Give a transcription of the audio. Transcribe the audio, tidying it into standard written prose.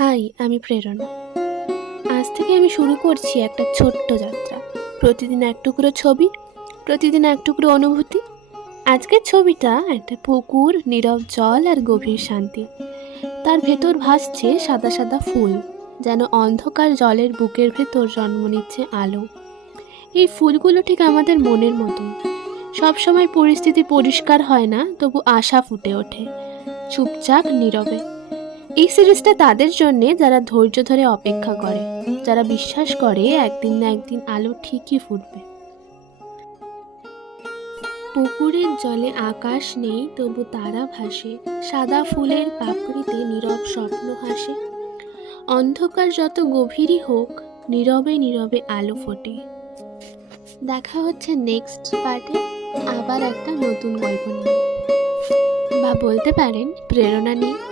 High, আমি প্রেরণা। আজ থেকে আমি শুরু করছি একটা ছোট্ট যাত্রা। প্রতিদিন এক টুকরো ছবি, প্রতিদিন এক টুকরো অনুভূতি। আজকের ছবিটা একটা পুকুর, নীরব জল আর গভীর শান্তি। তার ভেতর ভাসছে সাদা সাদা ফুল, যেন অন্ধকার জলের বুকের ভেতর জন্ম নিচ্ছে আলো। এই ফুলগুলো ঠিক আমাদের মনের মতোই। সবসময় পরিস্থিতি পরিষ্কার হয় না, তবু আশা ফুটে ওঠে চুপচাপ নীরবে। এই সিরিজটা তাদের জন্যে যারা ধৈর্য ধরে অপেক্ষা করে, যারা বিশ্বাস করে একদিন না একদিন আলো ঠিকই ফুটবে। পুকুরের জলে আকাশ নেই, তবু তারা ভাসে। সাদা ফুলের পাপড়িতে নীরব স্বপ্ন হাসে। অন্ধকার যত গভীরই হোক, নীরবে নীরবে আলো ফোটে। দেখা হচ্ছে নেক্সট পার্টে, আবার একটা নতুন গল্প নিয়ে, বা বলতে পারেন প্রেরণা নিয়ে।